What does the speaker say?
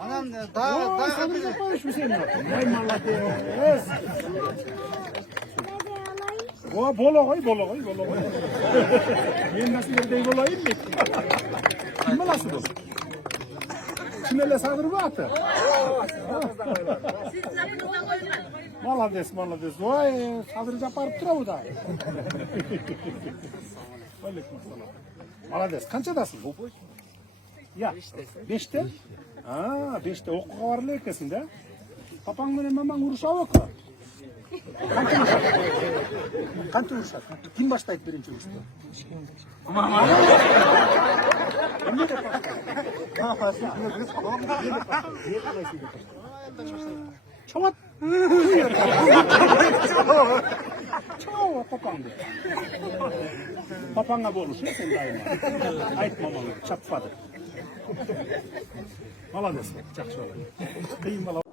Anam daha Sadıracak varmış mı senin artık? Vay malades. O bolo koy. Ben nasıl yerde olayım mı? Kim nasıl bu? Kimle sadır bu atı? Malades. Vay sadıracak varıp dura bu da. Aleykümselam. Malades. Kaçadasın? Ya, 5'te? Aa, 5'te okuğa varlı erkesin de. Papan benim hemen vuruşa oku. Kanti vuruşa. Kim başlayıp birinci vuruşta? Çavat. Çavat papan de. Papana boluşur sen daima. Aytmamalı, çapfadı. Malades, çak şöyle.